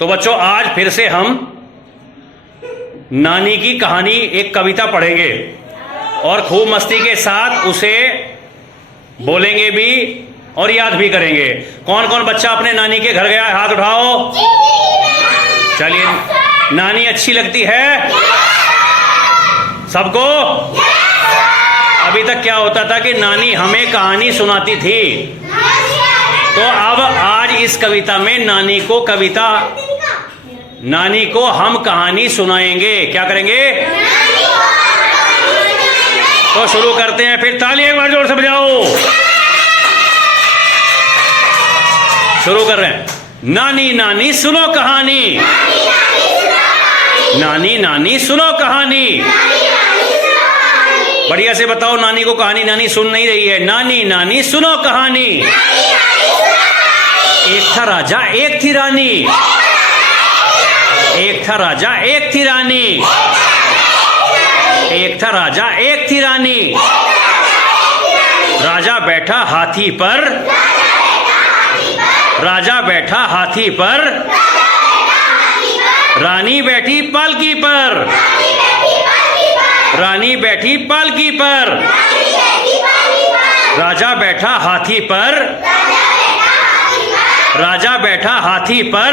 तो बच्चों आज फिर से हम नानी की कहानी एक कविता पढ़ेंगे और खूब मस्ती के साथ उसे बोलेंगे भी और याद भी करेंगे। कौन कौन बच्चा अपने नानी के घर गया है, हाथ उठाओ। चलिए, नानी अच्छी लगती है सबको? अभी तक क्या होता था कि नानी हमें कहानी सुनाती थी, तो अब आज इस कविता में नानी को हम कहानी सुनाएंगे। क्या करेंगे? तो शुरू करते हैं। फिर ताली एक बार जोर से बजाओ। शुरू कर रहे हैं। नानी नानी सुनो कहानी, नानी नानी सुनो कहानी। बढ़िया से बताओ, नानी को कहानी नानी सुन नहीं रही है। नानी नानी सुनो कहानी। एक था राजा एक थी रानी, एक था राजा एक थी रानी, एक था राजा एक थी रानी। राजा बैठा हाथी पर, राजा बैठा हाथी पर, रानी बैठी पालकी पर, रानी बैठी पालकी पर। राजा बैठा हाथी पर, राजा बैठा हाथी पर,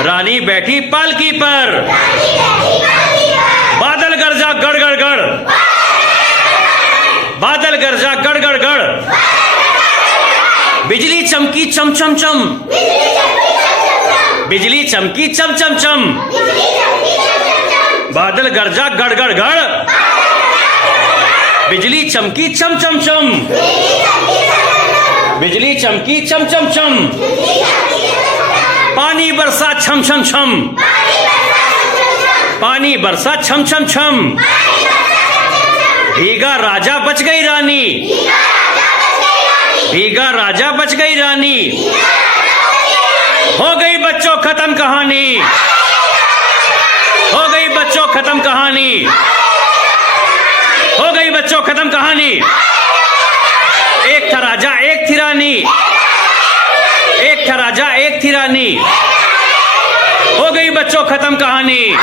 रानी बैठी पालकी पर। बादल गरजा गड़ गड़ गड़, बादल गरजा गड़ गड़ गड़। बिजली चमकी चम चम चम, बिजली चमकी चम चम चम। बादल गरजा गड़ गड़ गड़, बिजली चमकी चम चम चम, बिजली चमकी चम चम चम। पानी बरसा छम छम छम, पानी बरसा छम छम छम। भीगा राजा बच गई रानी, भीगा राजा बच गई रानी। हो गई बच्चों खत्म कहानी, हो गई बच्चों खत्म कहानी, हो गई बच्चों खत्म कहानी। एक था राजा एक थी रानी, एक था राजा एक थी रानी। हो गई बच्चों खत्म कहानी।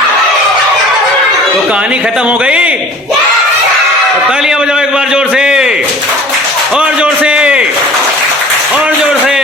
तो कहानी खत्म हो गई। तो तालियां बजाओ एक बार जोर से, और जोर से, और जोर से।